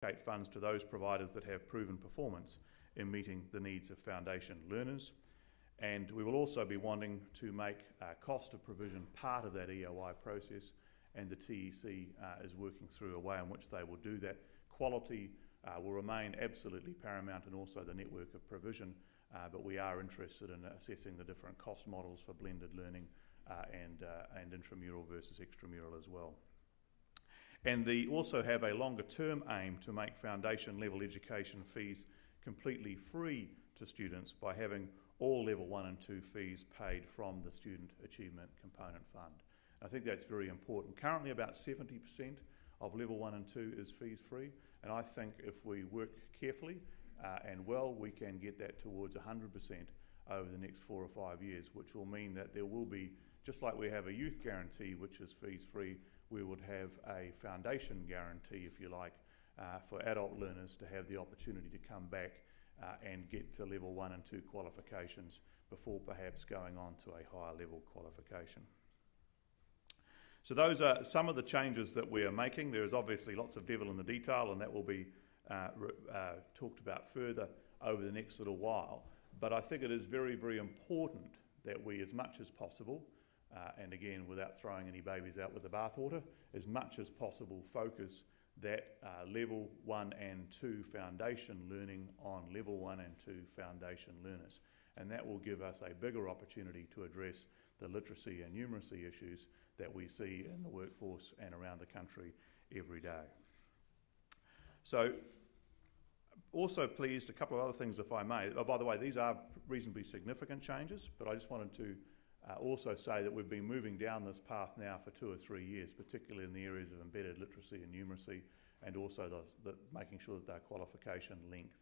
allocate funds to those providers that have proven performance in meeting the needs of foundation learners. And we will also be wanting to make cost of provision part of that EOI process, and the TEC is working through a way in which they will do that. Quality will remain absolutely paramount, and also the network of provision, but we are interested in assessing the different cost models for blended learning and intramural versus extramural as well. And they also have a longer term aim to make foundation level education fees completely free to students by having all level 1 and 2 fees paid from the Student Achievement Component Fund. I think that's very important. Currently about 70% of level 1 and 2 is fees free, and I think if we work carefully and well, we can get that towards 100% over the next 4 or 5 years, which will mean that there will be, just like we have a youth guarantee which is fees free, we would have a foundation guarantee, if you like, for adult learners to have the opportunity to come back and get to level 1 and 2 qualifications before perhaps going on to a higher level qualification. So those are some of the changes that we are making. There is obviously lots of devil in the detail, and that will be talked about further over the next little while. But I think it is very, very important that we, as much as possible, and again without throwing any babies out with the bathwater, as much as possible focus that level 1 and 2 foundation learning on level 1 and 2 foundation learners. And that will give us a bigger opportunity to address the literacy and numeracy issues that we see in the workforce and around the country every day. So, also pleased, a couple of other things if I may. Oh, by the way, these are reasonably significant changes, but I just wanted to also say that we've been moving down this path now for 2 or 3 years, particularly in the areas of embedded literacy and numeracy, and also making sure that they're qualification length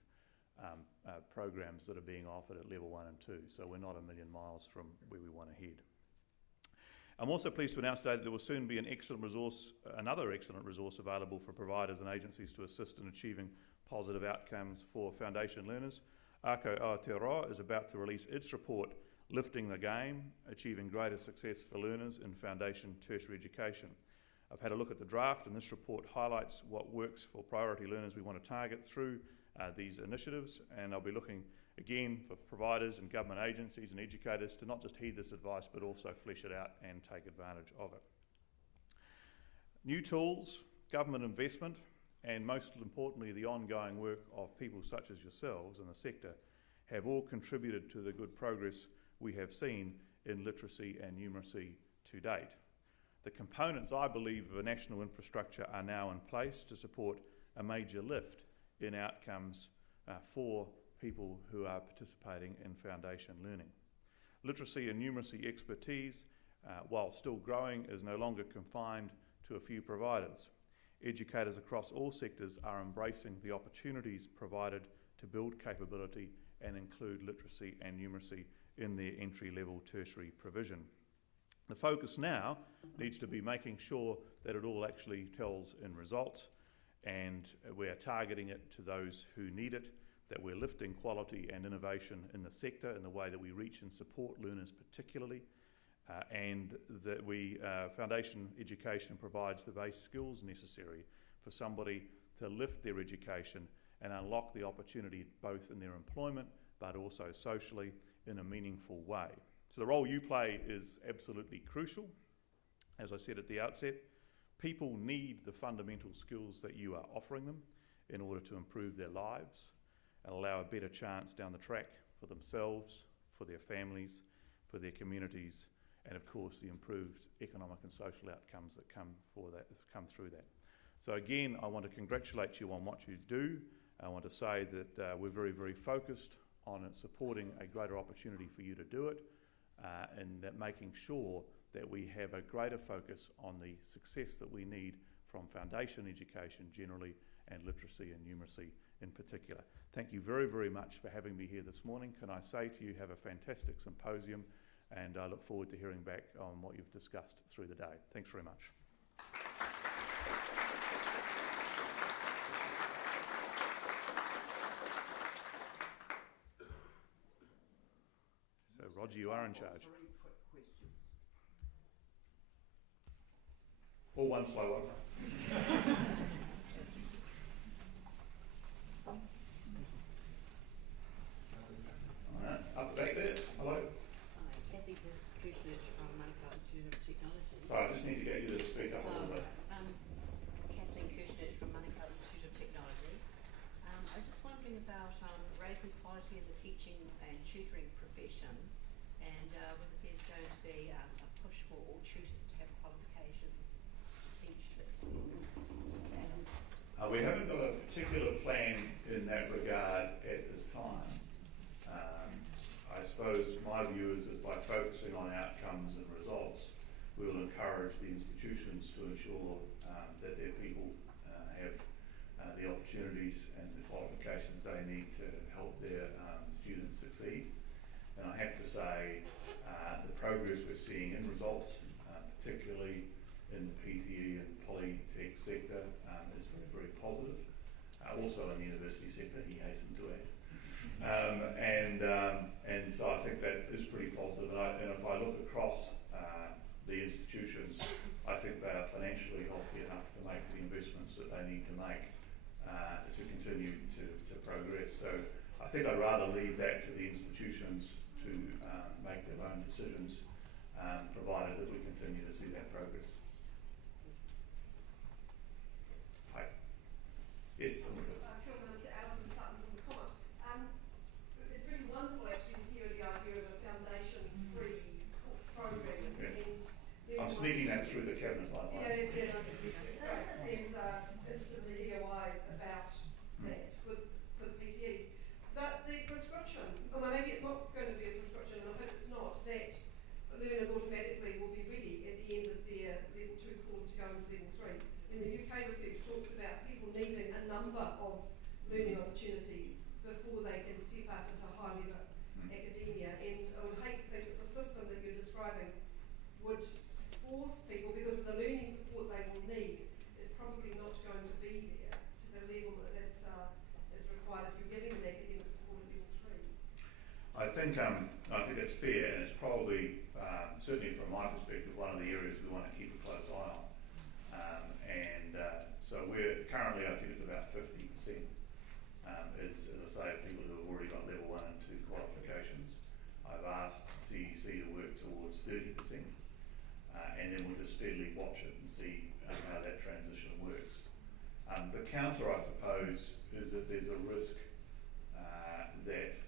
programs that are being offered at level 1 and 2. So we're not a million miles from where we want to head. I'm also pleased to announce today that there will soon be another excellent resource available for providers and agencies to assist in achieving positive outcomes for foundation learners. Ako Aotearoa is about to release its report, Lifting the Game, Achieving Greater Success for Learners in Foundation Tertiary Education. I've had a look at the draft, and this report highlights what works for priority learners we want to target through these initiatives, and I'll be looking again for providers and government agencies and educators to not just heed this advice but also flesh it out and take advantage of it. New tools, government investment, and most importantly the ongoing work of people such as yourselves in the sector have all contributed to the good progress we have seen in literacy and numeracy to date. The components, I believe, of a national infrastructure are now in place to support a major lift in outcomes for people who are participating in foundation learning. Literacy and numeracy expertise, while still growing, is no longer confined to a few providers. Educators across all sectors are embracing the opportunities provided to build capability and include literacy and numeracy in their entry-level tertiary provision. The focus now needs to be making sure that it all actually tells in results, and we are targeting it to those who need it, that we're lifting quality and innovation in the sector in the way that we reach and support learners particularly, and that foundation education provides the base skills necessary for somebody to lift their education and unlock the opportunity both in their employment but also socially in a meaningful way. So the role you play is absolutely crucial. As I said at the outset, people need the fundamental skills that you are offering them in order to improve their lives and allow a better chance down the track for themselves, for their families, for their communities, and of course the improved economic and social outcomes that come through that. So again, I want to congratulate you on what you do. I want to say that we're very, very focused on supporting a greater opportunity for you to do it, and that making sure that we have a greater focus on the success that we need from foundation education generally and literacy and numeracy in particular. Thank you very, very much for having me here this morning. Can I say to you, have a fantastic symposium, and I look forward to hearing back on what you've discussed through the day. Thanks very much. So, Roger, you are in charge. Very quick question. Or one slow one. talking about raising quality in the teaching and tutoring profession, and whether there's going to be a push for all tutors to have qualifications to teach literacy. We haven't got a particular plan in that regard at this time. I suppose my view is that by focusing on outcomes and results, we will encourage the institutions to ensure that their people have the opportunities and the qualifications they need to help their students succeed. And I have to say the progress we're seeing in results, particularly in the PTE and polytech sector, is very, very positive. Also in the university sector, he hastened to add. And so I think that is pretty positive. And if I look across the institutions, I think they are financially healthy enough to make the investments that they need to make to continue to progress. So I think I'd rather leave that to the institutions to make their own decisions, provided that we continue to see that progress. Hi. Yes. It's really wonderful actually to hear the idea of a foundation-free program. Yeah. And I'm sneaking that through the cabinet line. Yeah, great. And interested in the EOIs about that with PTEs. But the prescription, or maybe it's not going to be a prescription, and I hope it's not, that learners automatically will be ready at the end of their level 2 course to go into level 3. And the UK research talks about people needing a number of learning opportunities before they can step up into high level academia. And I would hate to think that the system that you're describing would force people, because of the learning support they will need, is probably not going to be there to the level that is required if you're giving them academic support at level 3. I think that's fair, and it's probably, certainly from my perspective, one of the areas we want to keep a close eye on. So we're currently, I think it's about 50%, as I say, people who have already got level 1 and 2 qualifications. I've asked CEC to work towards 30%, and then we'll just steadily watch it and see how that transition works. The counter, I suppose, is that there's a risk that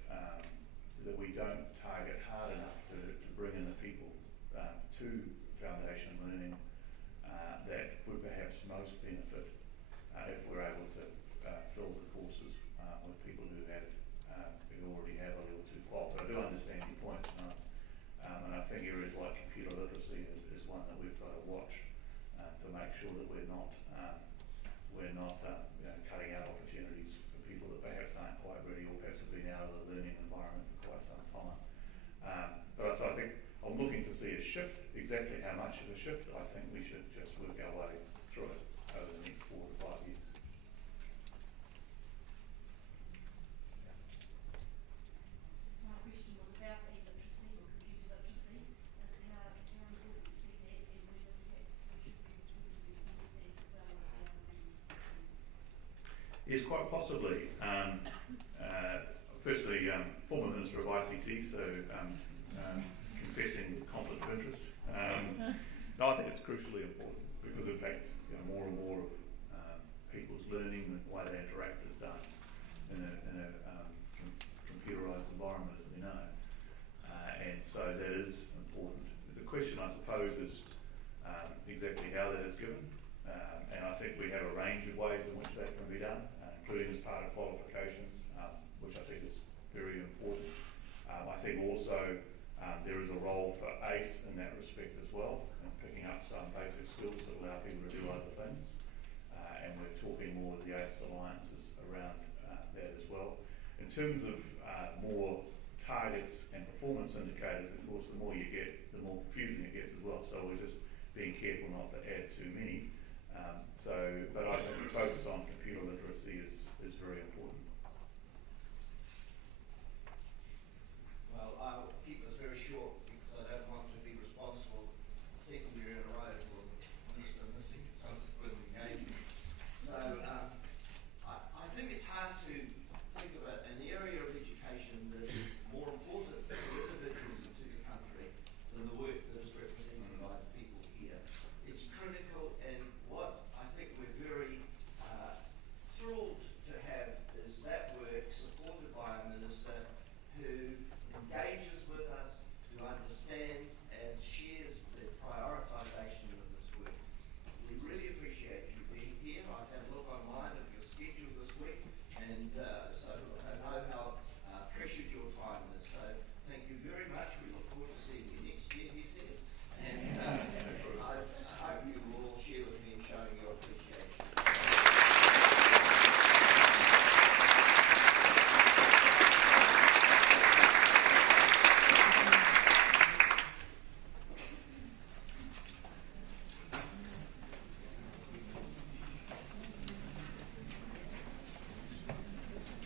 we don't target hard enough to bring in the people to foundation learning that would perhaps most benefit if we're able to fill the courses with people who already have a level 2 qual. But I do understand your point, and I think areas like computer literacy is one that we've got to watch to make sure that we're not cutting out opportunities for people that perhaps aren't quite ready, or perhaps have been out of the learning environment for quite some time. So I think I'm looking to see a shift. Exactly how much of a shift, I think we should just work our way through it over the next 4 to 5 years. My question was about e-literacy or computer literacy, and how important you see that, and whether perhaps we should be talking about that as well as the other things. Yes, quite possibly. Firstly, former Minister of ICT, so confessing conflict of interest. No, I think it's crucially important because, in fact, more and more of people's learning, the way they interact, is done in a computerised environment, as we know, and so that is important. The question, I suppose, is exactly how that is given, and I think we have a range of ways in which that can be done, including as part of qualifications, which I think is very important. I think also there is a role for ACE in that respect as well, and picking up some basic skills that allow people to do other things. And we're talking more with the ACE alliances around that as well. In terms of more targets and performance indicators, of course, the more you get, the more confusing it gets as well. So we're just being careful not to add too many. But I think the focus on computer literacy is very important. Well, I'll keep this very short.